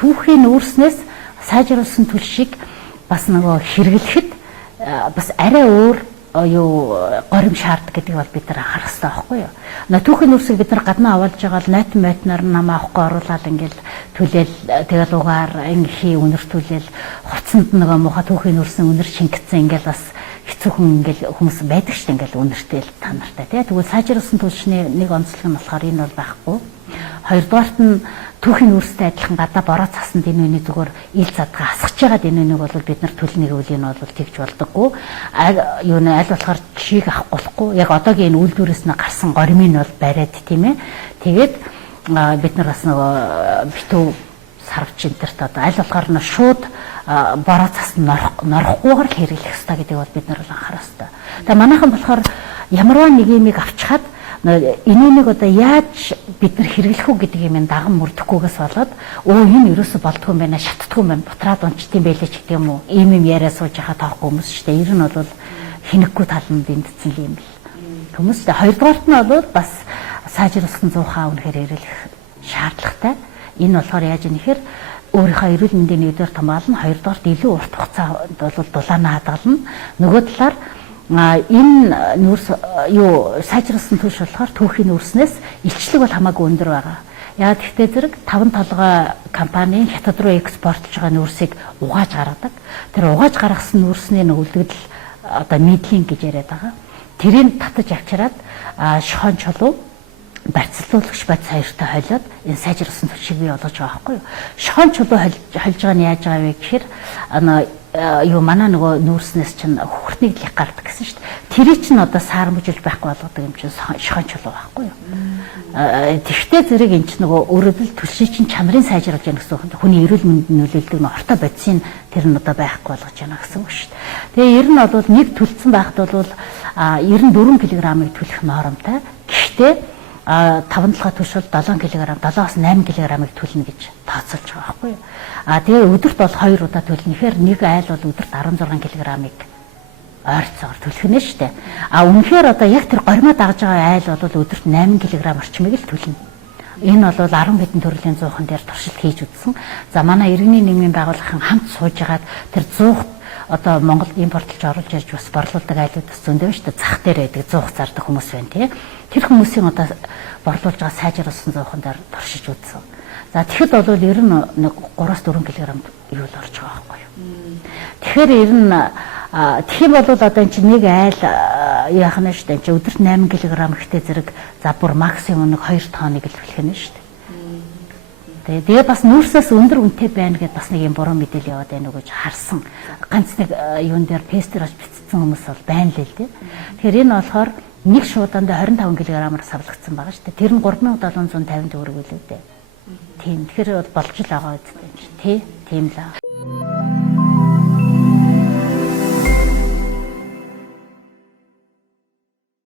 түүхийн нүүрснээс сайжруулсан түлшийг бас нөгөө хэрэглэхэд бас арай өөр юу горим шаарддаг гэдэг бол бид нар анхаарах хэрэгтэй байхгүй юу. Түүхийн нүүрсийг бид нар гаднаа авалж байгаа л нойтон мойтнаар намаа авахгүй оруулаад ингээл түлээл тэгэл угаар инхий үнэртүүлэл хувцсанд нөгөө муха түүхийн нүүрсэн үнэр шингэцэн ингээл бас хэцүүхэн ингээл хүмүүс байдаг шүү дээ ингээл үнэртэл та нартай тий. Тэгвэл сайжруулсан түлшний нэг онцлог нь болохоор энэ бол байхгүй. Хоёрдугаарт нь түүхийн нүүрстэй адилхан гадаа бороо цасанд энэ үнийг зүгээр ил задгаа асгаж байгаад энэ үнийг бол бид нар төлнэг үлийн бол тэгж болдоггүй. Юу нэ аль болохоор жишээг авахгүй болохгүй. Яг одоогийн энэ үйлдвэрээс нь гарсан горимыг бол бариад тийм ээ. Тэгээд бид нар бас нөгөө битүү сарвч энтерт одоо аль болохоор нь шууд бороо цасанд норохгүйгээр л хэрэглэх хэрэгтэй гэдэг бол бид нар анхаарах хэрэгтэй. Тэгээ манайхан болохоор ямарваа нэг юмыг авчихад энийг одоо яаж бид нар хэрэглэх үү гэдэг юм даган мөрдөхгүйгээс болоод энэ ерөөсө болдгүй юм байна, шатдаггүй юм байна, бутраад унчтсан байлээ ч гэдэг юм уу. Ийм юм яриа сууж байгаа таахгүй хүмүүс шүү дээ. Ер нь бол хинэггүй тал нь бэлдсэн юм бэл. Хүмүүс дээ хоёрдугаарт нь бол бас сайжруулсан 100% үнэхээр хэрэглэх шаардлагатай. Энэ болохоор яаж юм нэхэр өөрийнхөө эрүүл мэндийн нэгдүгээр хамгаална, хоёрдугаарт илүү урт хугацаанд бол дулаанаа хадгална. Нөгөө талаар энэ нүүрс юу сайжруулсан түлш болохоор түүхийн нүүрснээс илчлэг бол хамаагүй өндөр байгаа. Яа гэхдээ зэрэг 5 толгой компани хятад руу экспортлж байгаа нүүрсийг угааж гаргадаг. Тэр угааж гаргасан нүүрсний үлдэгдэл одоо медлинг гэж яриад байгаа. Тэрийг татаж авчираад шохон чулуу барьцлуулагч бод саяртай холиод энэ сайжруулсан түлшийг бий болгож байгаа байхгүй юу. Шохон чулуу холж байгаа нь яаж байгаа вэ гэхээр юу манай нөгөө нүүрснээс чинь хөхртнийг л гардаг гэсэн шүү дээ. Тэрийг чинь одоо саармжуулж байхгүй болгодог юм чинь шохон чулуу байхгүй юу. Тэгвтээ зэрэг эн чинь нөгөө өөрөдөл түлшийг чинь чанарын сайжруулж яах гэсэн үг. Хүний эрүүл мэндэд нөлөөлдөг нь орто бодисын тэр нь одоо байхгүй болгож яана гэсэн үг шүү дээ. Тэгээ ер нь бол нэг түлцсэн байхад бол 94 кг-ыг түлэх нормтой. Гэхдээ 5 толгой түлш бол 7 кг, 7-8 кг-ыг түлнэ гэж тооцоолж байгаа байхгүй юу. Тэгээ өдөрт бол 2 удаа түлнэхээр нэг айл бол өдөрт 16 кг-ыг ойрцоогоор түлхнэ шүү дээ. Үнэхээр одоо яг тэр горимоо дагж байгаа айл бол өдөрт 8 кг орчмыг л түлнэ. Энэ бол 10 хэдэн төрлийн зуухан дээр туршилт хийж үзсэн. За манай иргэний нийгмийн байгууллагын хамт сууж агаад тэр 100 одоо Монголд импортлж оруулж ирж бас борлуулдаг айлуудаас зөндөө шүү дээ. Зах дээр байдаг 100 зардаг хүмүүс байна тий. Тэр хүмүүсийн одоо борлуулж байгаа сайжруулсан зуухан дээр туршиж үзсэн. За тэгэхэд бол ер нь 3-4 кг юу л орж байгаа байхгүй юу. Тэгэхээр ер нь тэгэх юм бол одоо эн чинь нэг айл яах нь шүү дээ. Эн чинь өдөрт 8 кг ихтэй зэрэг за бүр максимум 2 тонныг л хүлээх нь шүү дээ. Тэгээ бас нүүрсээс өндөр үнэтэй байна гэдээ бас нэг юм буруу мэдээлэл яваад байна уу гэж харсан. Ганц нэг юун дээр пестер аж битцсэн хүмүүс бол байна л дээ. Тэгэхээр энэ болохоор нэг шууданд 25 кг-аар савлагдсан байгаа шүү дээ. Тэр нь 3750 төгрөг үлээ дээ. Тийм. Тэгэхээр бол болж л байгаа үстэй юм чи тий. Тийм л.